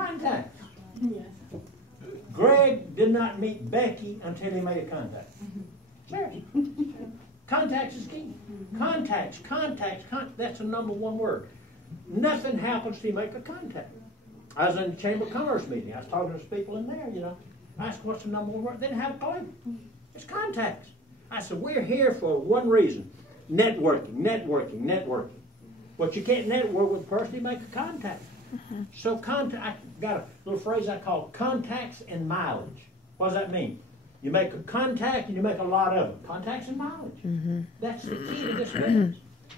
Contact. Yes. Greg did not meet Becky until he made a contact. Seriously. Contacts is key. Contacts, that's the number one word. Nothing happens till you make a contact. I was in the Chamber of Commerce meeting. I was talking to people in there, you know. I asked, what's the number one word? They didn't have a clue. It's contacts. I said, we're here for one reason. Networking. But you can't network with a person, you make a contact. So I got a little phrase I call contacts and mileage. What does that mean? You make a contact and you make a lot of them. Contacts and mileage. That's the key to this business.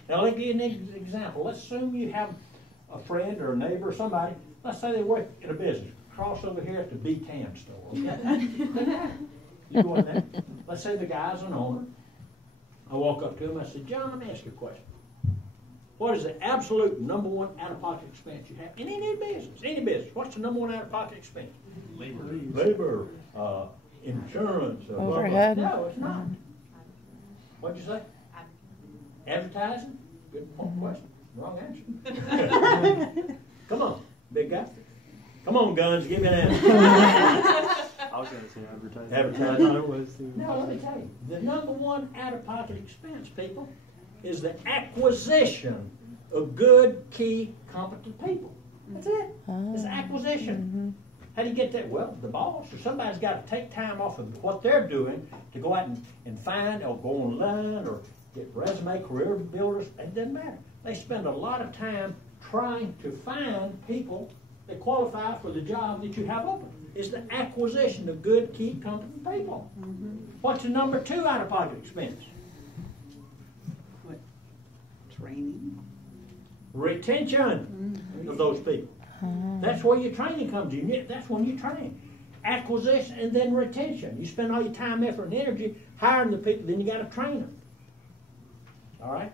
Now, let me give you an example. Let's assume you have a friend or a neighbor or somebody. Let's say they work in a business. Cross over here at the B-Can store. Okay? You go in there. Let's say the guy's an owner. I walk up to him. I said, John, let me ask you a question. What is the absolute number one out-of-pocket expense you have in any business? Any business. What's the number one out-of-pocket expense? Labor. Insurance. Overhead. No, it's not. What'd you say? Advertising? Good point question. Wrong answer. Come on, big guy. Come on, guns, give me an answer. I was going to say advertising. Advertising. I thought it was too. No, let me tell you. The number one out-of-pocket expense, people, is the acquisition of good, key, competent people. That's it. It's acquisition. How do you get that? Well, the boss or somebody's got to take time off of what they're doing to go out and find or go online or get resume, career builders. It doesn't matter. They spend a lot of time trying to find people that qualify for the job that you have open. It's the acquisition of good, key, competent people. What's the number two out-of-pocket expense? What? Training. Retention of those people. That's where your training comes in. That's when you train. Acquisition and then retention. You spend all your time, effort, and energy hiring the people, then you got to train them. All right?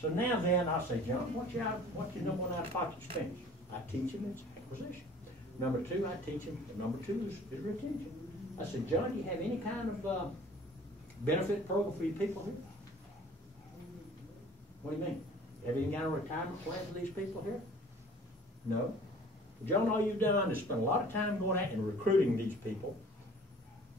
So now then, I'll say, John, what's your number one out-of-pocket expense? I teach him it's acquisition. Number two, I teach him, number two is retention. I said, John, do you have any kind of benefit program for your people here? What do you mean? Have you got a retirement plan for these people here? No. John, all you've done is spend a lot of time going out and recruiting these people,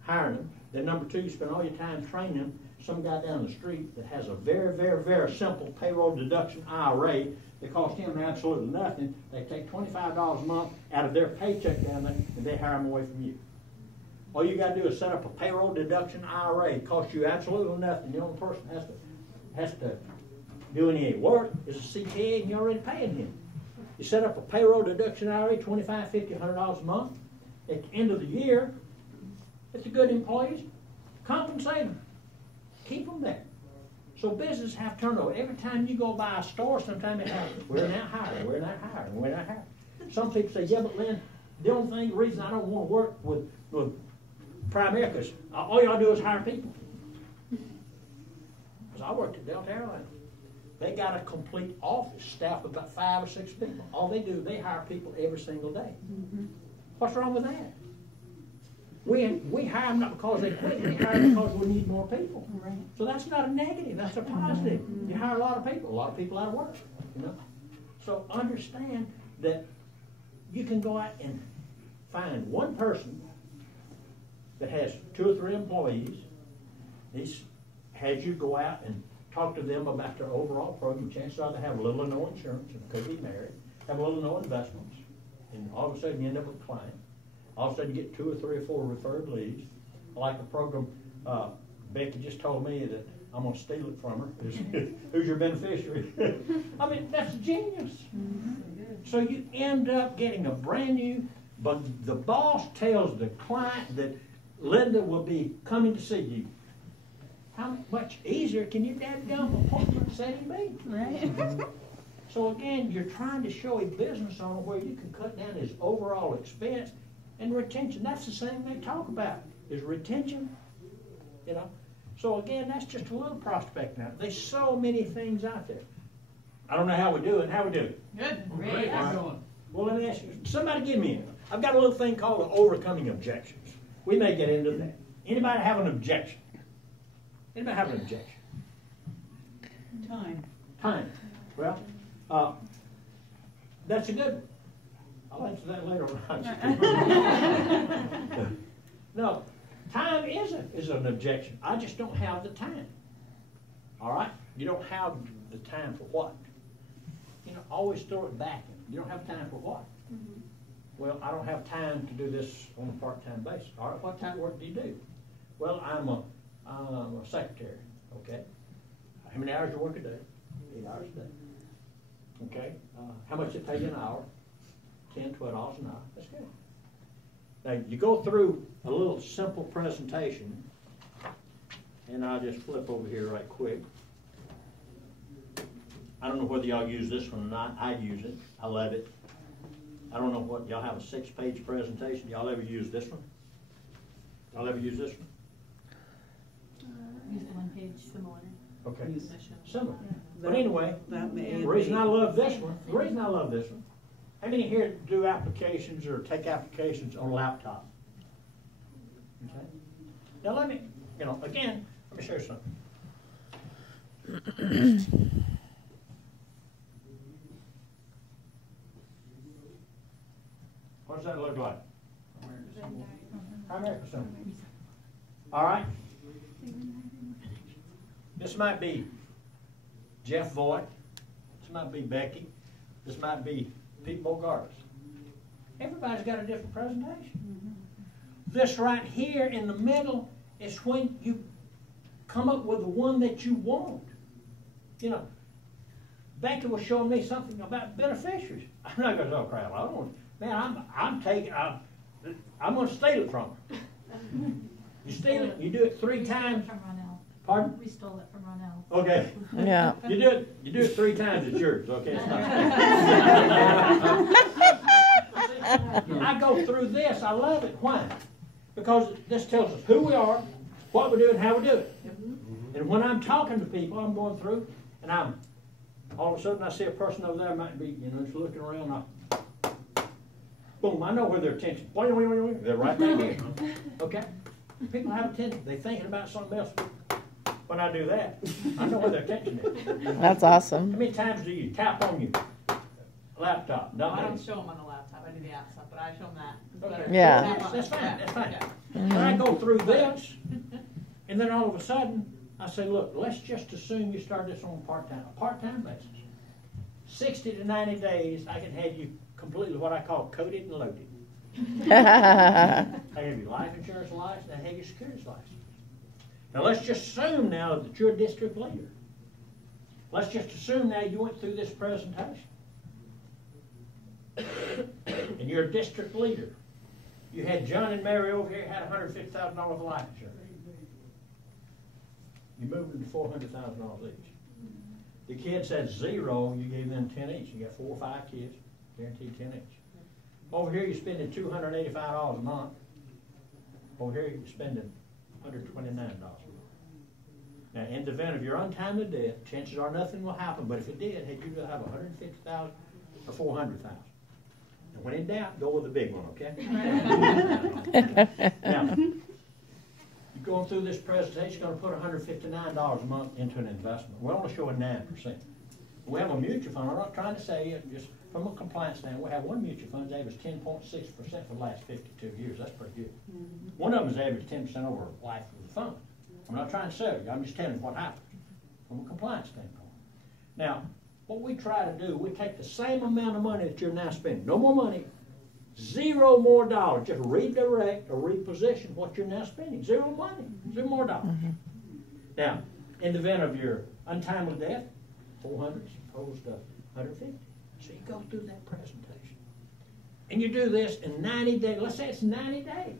hiring them. Then number two, you spend all your time training them. Some guy down the street that has a very, very, very simple payroll deduction IRA that costs him absolutely nothing. They take $25 a month out of their paycheck down there and they hire them away from you. All you got to do is set up a payroll deduction IRA. It costs you absolutely nothing. The only person has to do any work is a CPA, and you're already paying him. You set up a payroll deduction IRA, $25, $50, $100 a month. At the end of the year, if they're good employees, compensate them. Keep them there. So businesses have turnover. Every time you go by a store, sometimes they have, we're not hiring, we're not hiring, we're not hiring. Some people say, yeah, but Lynn, the reason I don't want to work with Primerica is all y'all do is hire people. Because I worked at Delta Airlines. They got a complete office staff of about 5 or 6 people. All they do, they hire people every single day. What's wrong with that? We hire them not because they quit. We hire them because we need more people. Right. So that's not a negative. That's a positive. You hire a lot of people out of work. You know. So understand that you can go out and find one person that has 2 or 3 employees. This has you go out and talk to them about their overall program. Chances are they have little or no insurance and could be married, have little or no investments, and all of a sudden you end up with a client. All of a sudden you get 2 or 3 or 4 referred leads. Like the program, Becky just told me that I'm going to steal it from her. Who's your beneficiary? I mean, that's genius. So you end up getting a brand new, but the boss tells the client that Linda will be coming to see you. How much easier can your dadgum appointment setting be? Right. So again, you're trying to show a business owner where you can cut down his overall expense and retention. That's the same they talk about, is retention. You know. So again, that's just a little prospect now. There's so many things out there. I don't know how we do it. How we do it? Good. Great. Well, let me ask you. Somebody give me one. I've got a little thing called overcoming objections. We may get into that. Anybody have an objection? Anybody have an objection? Time. Time. Well, that's a good one. I'll answer that later on. No, time is an objection. I just don't have the time. All right? You don't have the time for what? You know, always throw it back. You don't have time for what? Mm-hmm. Well, I don't have time to do this on a part-time basis. All right, what type of work do you do? Well, I'm a secretary, okay? How many hours do you work a day? 8 hours a day. Okay? How much it pay you an hour? $10, $12 an hour. That's good. Now, you go through a little simple presentation, and I'll just flip over here right quick. I don't know whether y'all use this one or not. I use it. I love it. I don't know what, y'all have a 6-page presentation. Y'all ever use this one? Y'all ever use this one? Use the one page similar. Okay. Mission. Similar. Yeah. But anyway, the reason I love this one, how many here do applications or take applications on a laptop? Okay. Now let me, again, let me show you something. What does that look like? American symbol. All right. This might be Jeff Voigt. This might be Becky. This might be Pete Bogarts. Everybody's got a different presentation. Mm-hmm. This right here in the middle is when you come up with the one that you want. Becky was showing me something about beneficiaries. I'm not going to say, oh crap, I don't want. Man, I'm going to steal it from her. You steal it. You do it 3 times. Pardon? We stole it from Ronell. Okay. Yeah. You do it 3 times, it's yours. Okay. It's not. I go through this. I love it. Why? Because this tells us who we are, what we do, and how we do it. And when I'm talking to people, I'm going through, and all of a sudden I see a person over there might be, just looking around. Boom! I know where their attention. They're right back here. Okay. People have attention. They're thinking about something else. When I do that, I know where their attention is. That's awesome. How many times do you tap on your laptop? No, I don't show them on the laptop. I do the app stuff, but I show them that. Okay. Yeah. That's fine. That's fine. Yeah. When I go through this, and then all of a sudden, I say, look, let's just assume you start this on a part-time basis. 60 to 90 days, I can have you completely what I call coded and loaded. I have your life insurance license, and I have your securities license. Now let's just assume now that you're a district leader. Let's just assume now you went through this presentation. And you're a district leader. You had John and Mary over here had $150,000 of life insurance. You moved them to $400,000 each. The kids had 0, you gave them 10 each. You got 4 or 5 kids, guaranteed 10 each. Over here you're spending $285 a month. Over here you're spending $129 a month. Now, in the event of your untimely death, chances are nothing will happen, but if it did, hey, you'd have $150,000 or $400,000. And when in doubt, go with the big one, okay? Now, you're going through this presentation, you're going to put $159 a month into an investment. We're only showing 9%. We have a mutual fund. I'm not trying to say it, just from a compliance standpoint, we have one mutual fund that's averaged 10.6% for the last 52 years. That's pretty good. Mm-hmm. One of them is averaged 10% over the life of the fund. I'm not trying to sell you. I'm just telling you what happens from a compliance standpoint. Now, what we try to do, we take the same amount of money that you're now spending. No more money. 0 more dollars. Just redirect or reposition what you're now spending. 0 money. 0 more dollars. Mm-hmm. Now, in the event of your untimely death, 400 as opposed to 150. So you go through that presentation. And you do this in 90 days. Let's say it's 90 days.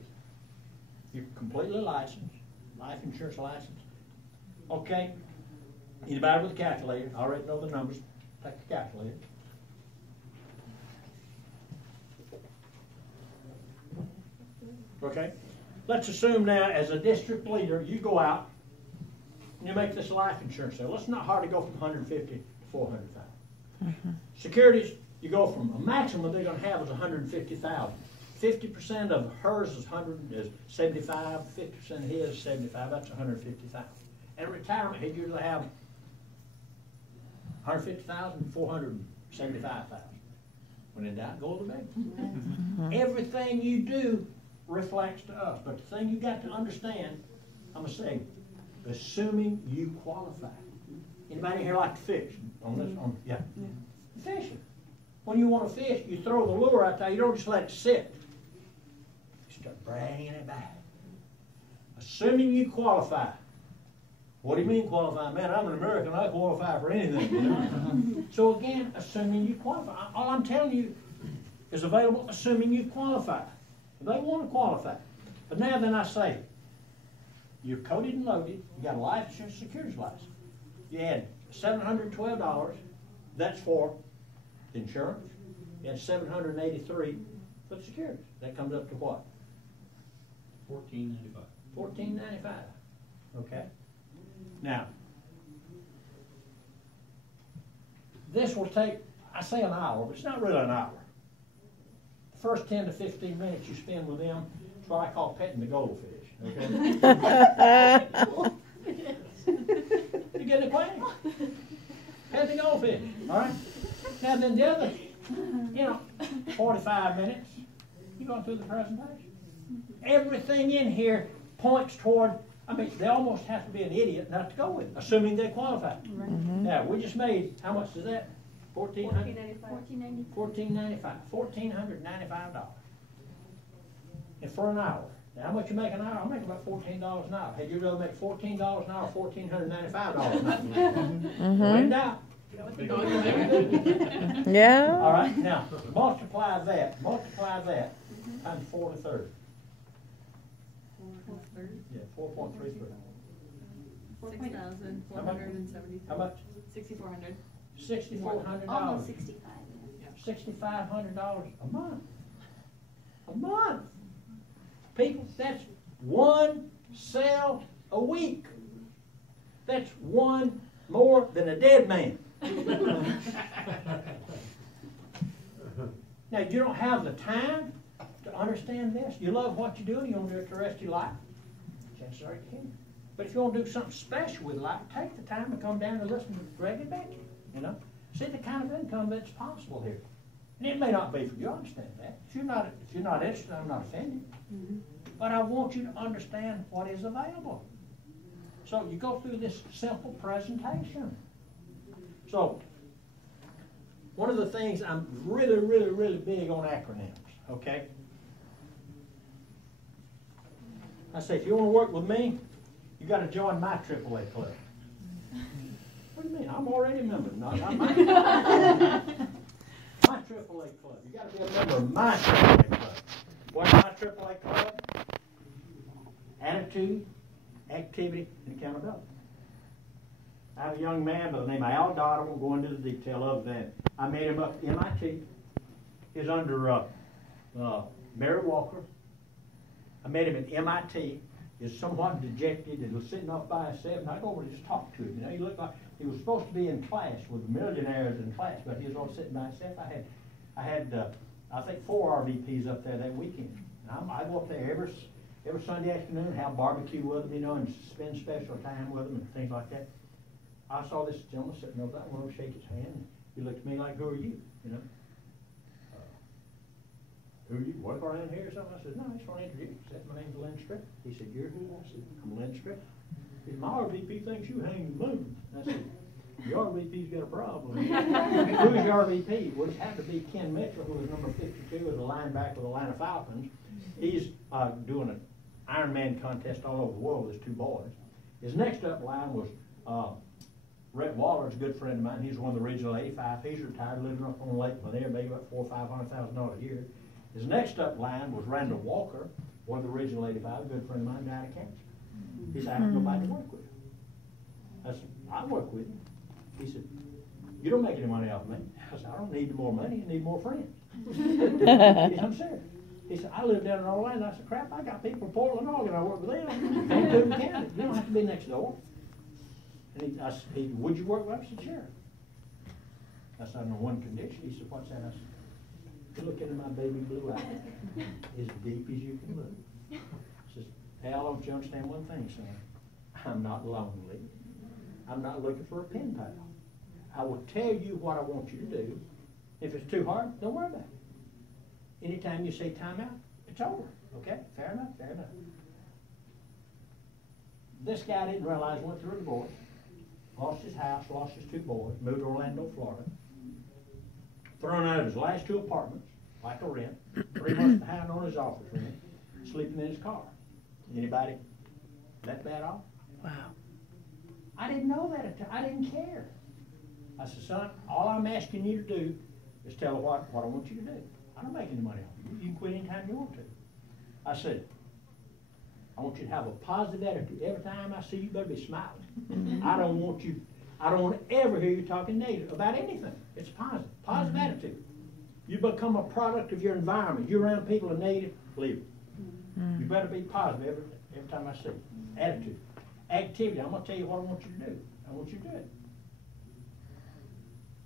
You're completely licensed. Life insurance license. Okay. Anybody with a calculator, I already know the numbers. Take the calculator. Okay. Let's assume now, as a district leader, you go out and you make this life insurance sale. It's not hard to go from 150 to 400,000. Mm-hmm. Securities, you go from a maximum they're going to have is 150,000. 50% of hers is 75, 50% of his is 75. That's 150,000. And retirement, he'd usually have 150,000, 475,000. When in doubt, go to the big. Everything you do reflects to us. But the thing you got to understand, I'm going to say, assuming you qualify. Anybody here like to fish? Yeah. Fishing. When you want to fish, you throw the lure out there. You don't just let it sit. You start bringing it back. Assuming you qualify. What do you mean qualify? Man, I'm an American. I qualify for anything. You know? So again, assuming you qualify. All I'm telling you is available assuming you qualify. They want to qualify. But now then I say, you're coded and loaded. You got a life insurance securities license. You had $712. That's for the insurance. You had $783 for the securities. That comes up to what? $14.95. $14.95. Okay. Now, this will take, I say an hour, but it's not really an hour. The first 10 to 15 minutes you spend with them, it's what I call petting the goldfish. Okay? You get acquainted? Pet the goldfish. All right? Now then the other, 45 minutes, you're going through the presentation. Everything in here points toward, they almost have to be an idiot not to go with it, assuming they qualify. Now, we just made, how much is that? $1,495. $1,495. And for an hour. Now, how much you make an hour? I'm making about $14 an hour. Had you rather make $14 an hour or $1,495 an hour? In doubt. Yeah. All right, now, multiply that times 4 to 30. Yeah, 4.33. 6,473. How much? 6,400. $6,400. Almost 65. $6,500 a month. A month. People, that's one cell a week. That's one more than a dead man. Now, you don't have the time to understand this. You love what you do and you want to do it the rest of your life. Chances are you can. But if you want to do something special with life, take the time to come down and listen to Greg and Becky. See the kind of income that's possible here. And it may not be for you, I understand that. If you're not interested, I'm not offended. But I want you to understand what is available. So you go through this simple presentation. So one of the things I'm really, really, really big on acronyms, okay? I say, if you want to work with me, you got to join my AAA club. What do you mean? I'm already a member. Not my AAA club. You got to be a member of my AAA club. What's my AAA club? Attitude, activity, and accountability. I have a young man by the name of Al Dodd. I won't go into the detail of that. I made him up at MIT. He's under Mary Walker. I met him at MIT. He's somewhat dejected and was sitting off by himself, and I go over and just talk to him. He looked like he was supposed to be in class with millionaires in class, but he was all sitting by himself. I had I think 4 RVPs up there that weekend. And I go up there every Sunday afternoon, have barbecue with them, and spend special time with them and things like that. I saw this gentleman sitting over there. I went over to shake his hand. And he looked at me like, "Who are you?" Who are you? Work around here or something? I said, "No, I just want to introduce you." He said, "My name's Lynn Strickland." He said, "You're who?" I said, "I'm Lynn Strickland." He said, "My RVP thinks you hang the moon." I said, "Your RVP's got a problem." Who's your RVP? Well, it had to be Ken Mitchell, who was number 52 as a linebacker with the Atlanta Falcons. He's doing an Ironman contest all over the world with his 2 boys. His next up line was Rhett Waller's a good friend of mine. He's one of the original 85. He's retired, living up on Lake Lanier, maybe about $400,000 or $500,000 a year. His next up line was Randall Walker, one of the original 85, a good friend of mine, died of cancer. He said, "I have to go back to work with you." I said, "I'll work with you." He said, "You don't make any money off me." I said, "I don't need more money, I need more friends." He said, "I'm serious." He said, "I live down in Orlando." I said, "Crap, I got people in Portland, Oregon, I work with them. Can't do them, can you don't have to be next door." And I said, "Would you work with me?" I said, "Sure." I said, "On one condition." He said, "What's that?" I said, "You look into my baby blue eyes, as deep as you can look." He says, "Al, don't you understand one thing, son? I'm not lonely. I'm not looking for a pen pal. I will tell you what I want you to do, If it's too hard, don't worry about it. Anytime you say timeout, it's over. Okay? Fair enough, fair enough. This guy didn't realize, went through a divorce, lost his house, lost his 2 boys, moved to Orlando, Florida, thrown out of his last 2 apartments, like a rent, 3 months behind on his office rent, sleeping in his car. Anybody that bad off? Wow. I didn't know that at the time. I didn't care. I said, son, all I'm asking you to do is tell her what I want you to do. I don't make any money off you. You can quit anytime you want to. I said, I want you to have a positive attitude. Every time I see you, you better be smiling. I don't want to ever hear you talking negative about anything. It's positive. Positive attitude. You become a product of your environment. You're around people who are negative, leave it. You better be positive every time I see you. Attitude. Activity. I'm going to tell you what I want you to do. I want you to do it.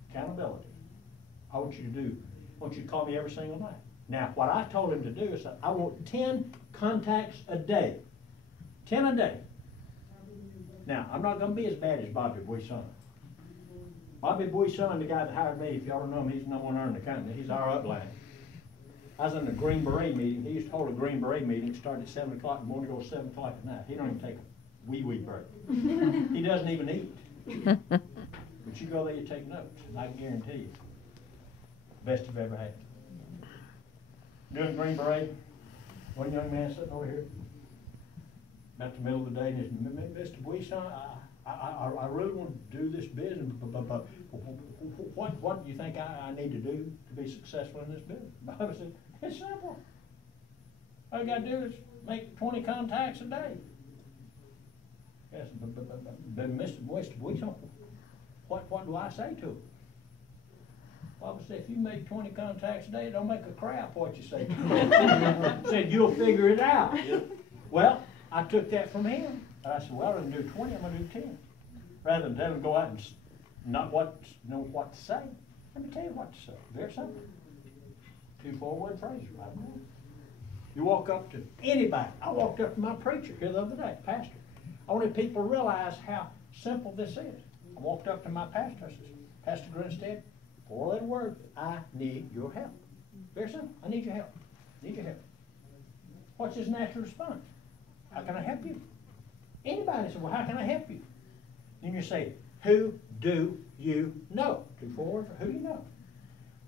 Accountability. I want you to call me every single night. Now, what I told him to do is I want 10 contacts a day. 10 a day. Now, I'm not going to be as bad as Bobby Buisson. Bobby Buisson, the guy that hired me, if y'all don't know him, he's the number 1 earner in the company. He's our upline. I was in the Green Beret meeting. He used to hold a Green Beret meeting. It started at 7 o'clock in the morning, go to 7 o'clock at night. He don't even take a wee break. He doesn't even eat. But you go there, you take notes, and I can guarantee you, best you've ever had. Doing Green Beret, one young man sitting over here, about the middle of the day, and he said, Mr. Buisson, I really want to do this business, but what do you think I need to do to be successful in this business? Bobby said, it's simple. All you got to do is make 20 contacts a day. Yes, but Mr. Buisson, what do I say to him? Bobby said, if you make 20 contacts a day, don't make a crap what you say to him. Said, you'll figure it out. Well, I took that from him. And I said, well, I'm going to do 20, I'm going to do 10. Rather than tell him to go out and not know what to say, let me tell you what to say. Very simple. 2 4-word phrases right now. You walk up to anybody. I walked up to my preacher here the other day, pastor. I wanted people to realize how simple this is. I walked up to my pastor. I said, Pastor Grinstead, 4-letter word, I need your help. Very simple. I need your help. I need your help. What's his natural response? How can I help you? Anybody says, well, how can I help you? Then you say, who do you know? 2 4 who do you know?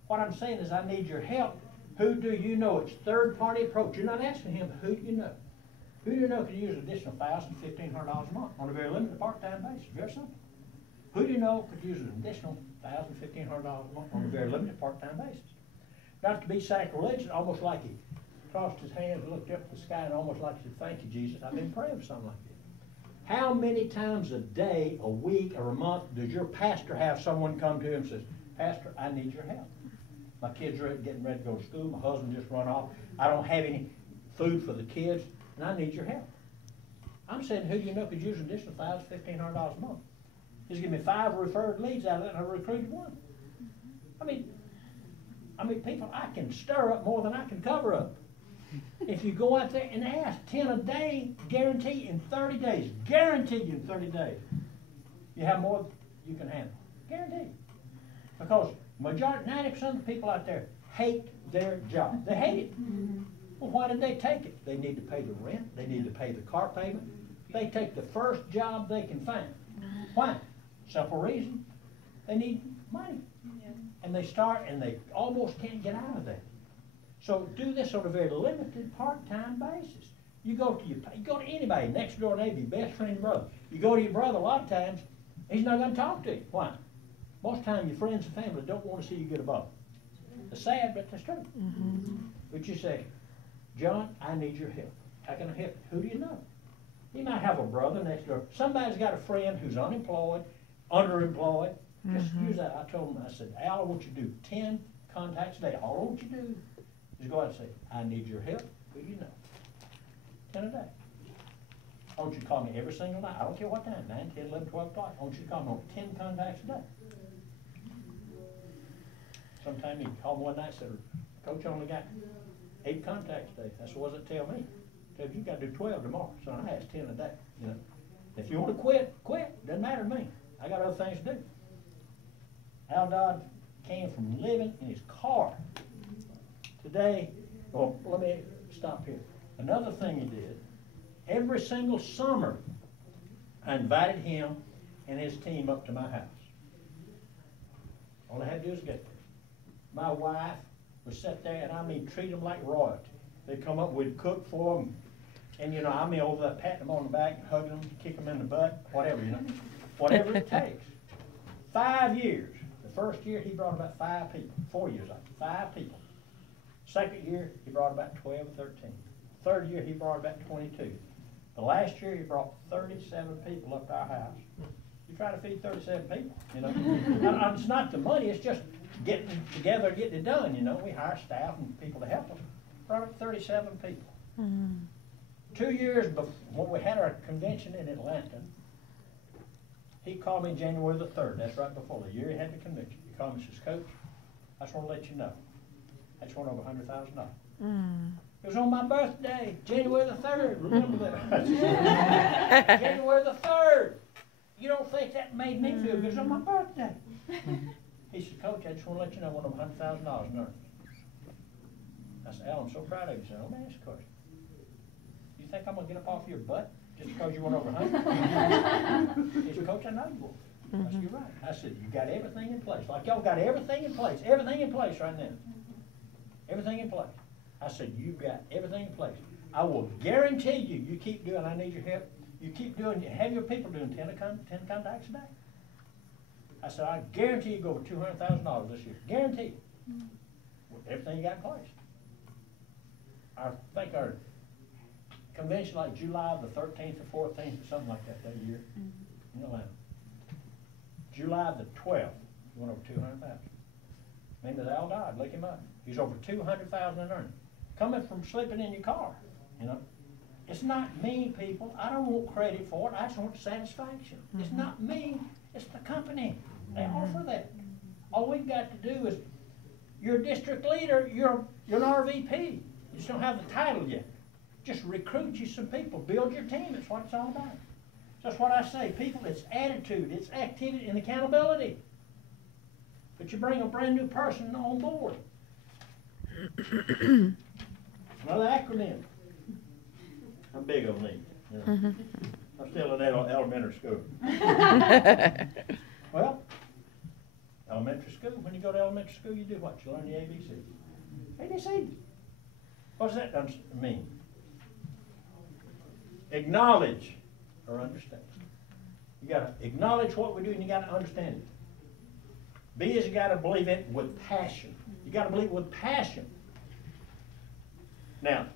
What I'm saying is I need your help. Who do you know? It's third-party approach. You're not asking him, who do you know? Who do you know could use an additional $1,000, $1,500 a month on a very limited part-time basis? Very simple. Who do you know could use an additional $1,000, $1,500 a month on a very limited part-time basis? Not to be sacrilegious, almost like he crossed his hands and looked up at the sky and almost like he said, thank you, Jesus, I've been praying for something like this. How many times a day, a week, or a month does your pastor have someone come to him and says, Pastor, I need your help. My kids are getting ready to go to school. My husband just run off. I don't have any food for the kids, and I need your help. I'm saying, who do you know could use an additional $1,000, $1,500 a month? He's giving me 5 referred leads out of that, and I recruited 1. I mean, people, I can stir up more than I can cover up. If you go out there and ask 10 a day, guarantee in 30 days, guarantee you in 30 days, you have more than you can handle. Guarantee. Because majority, 90% of the people out there hate their job. They hate it. Well, why did they take it? They need to pay the rent. They need to pay the car payment. They take the first job they can find. Why? Simple reason. They need money. And they start and they almost can't get out of that. So do this on a very limited part-time basis. You go to anybody, next door neighbor, your best friend, your brother. You go to your brother a lot of times, he's not going to talk to you. Why? Most times your friends and family don't want to see you get a bump. It's sad, but that's true. But you say, John, I need your help. How can I help you? Who do you know? You might have a brother next door. Somebody's got a friend who's unemployed, underemployed. Just use that. I told him, I said, Al, I want you to do 10 contacts a day. All I want you to do is go out and say, I need your help. Who do you know? 10 a day. I want you to call me every single night. I don't care what time, 9, 10, 11, 12 o'clock. I want you to call me on 10 contacts a day. Sometime you call me one night and said, Coach, I only got 8 contacts a day. That's what it tell me. Tell you got to do 12 tomorrow. So I ask 10 a day. You know, if you want to quit, quit. Doesn't matter to me. I got other things to do. Al Dodd came from living in his car. Today, well, let me stop here. Another thing he did, every single summer, I invited him and his team up to my house. All I had to do was get there. My wife would sit there and I mean treat them like royalty. They'd come up, we'd cook for them, and you know, I mean over there patting them on the back, hugging them, kick them in the butt, whatever, you know, whatever it takes. 5 years. The first year he brought about 5 people. 4 years, 5 people. Second year he brought about 12 or 13. Third year he brought about 22. The last year he brought 37 people up to our house. You try to feed 37 people, you know. Now, it's not the money, it's just getting together, getting it done, you know. We hire staff and people to help us. Brought up 37 people. 2 years before, when we had our convention in Atlanta, he called me January the 3rd. That's right before the year he had the convention. He called me and says, Coach, I just want to let you know. I just won over $100,000. It was on my birthday, January the 3rd. Remember that? January the 3rd. You don't think that made me feel good? It was on my birthday. He said, Coach, I just want to let you know I won over $100,000 in earnings. I said, Al, I'm so proud of you. He said, let me ask you a question. You think I'm going to get up off your butt just because you went over 100? He said, Coach, I know you will. I said, you're right. I said, you got everything in place. Like y'all got everything in place. Everything in place right now. Everything in place. I said, you've got everything in place. I will guarantee you, you keep doing, I need your help. You keep doing, have your people doing 10 contacts a day. I said, I guarantee you go over $200,000 this year. Guarantee it. With everything you got in place. I think our convention like July the 13th or 14th or something like that year in Atlanta. July the 12th, he went over 200,000. Maybe the Al died, look him up. He's over 200,000 in earnings. Coming from sleeping in your car, you know. It's not me, people. I don't want credit for it. I just want satisfaction. It's not me. It's the company. They offer that. All we've got to do is, you're a district leader. You're an RVP. You just don't have the title yet. Just recruit you some people. Build your team. That's what it's all about. That's what I say. People, it's attitude. It's activity and accountability. But you bring a brand new person on board. Another acronym. I'm big on these. You know. I'm still in elementary school. Well, elementary school, when you go to elementary school, you do what? You learn the ABCs. ABC. What does that mean? Acknowledge or understand. You got to acknowledge what we do and you got to understand it. B is you got to believe it with passion. You got to believe it with passion. Now,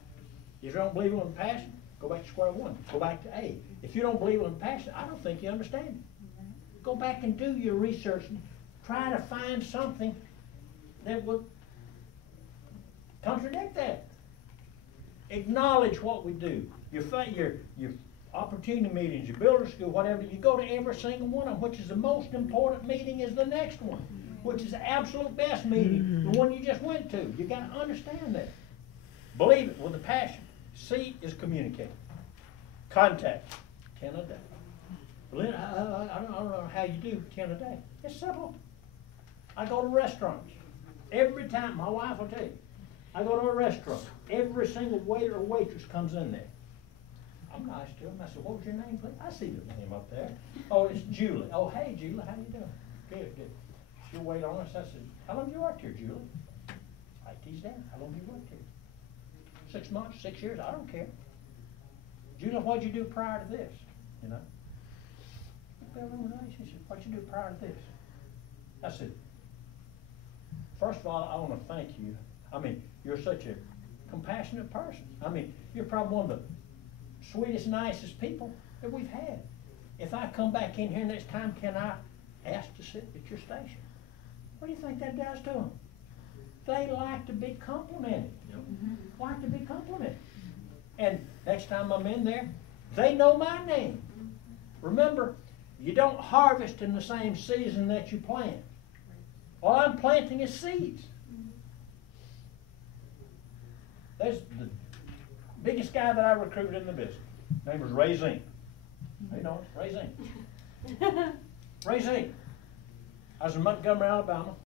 if you don't believe it with passion, go back to square one. Go back to A. If you don't believe it with passion, I don't think you understand it. Go back and do your research. Try to find something that would contradict that. Acknowledge what we do. Your opportunity meetings, your builder school, whatever, you go to every single one of them, which is the most important meeting is the next one, which is the absolute best meeting, the one you just went to. You got to understand that. Believe it with a passion. C is communicate. Contact. 10 a day. Lynn, I don't know how you do 10 a day. It's simple. I go to restaurants. Every time, my wife will tell you, I go to a restaurant. Every single waiter or waitress comes in there. I'm nice to them. I said, what was your name, please? I see your name up there. Oh, it's Julie. Oh, hey, Julie, how you doing? Good, good. She'll wait on us. I said, how long have you worked here, Julie? IT's down. How long have you worked here? 6 months, 6 years, I don't care. Julie, what'd you do prior to this? You know? Building a relationship. What'd you do prior to this? I said, first of all, I want to thank you. I mean, you're such a compassionate person. I mean, you're probably one of the sweetest, nicest people that we've had. If I come back in here next time, can I ask to sit at your station? What do you think that does to them? They like to be complimented. Like to be complimented. And next time I'm in there, they know my name. Remember, you don't harvest in the same season that you plant. All I'm planting is seeds. There's the biggest guy that I recruited in the business. His name was Ray Zink. You know, Ray Zink. Ray Zink. I was in Montgomery, Alabama.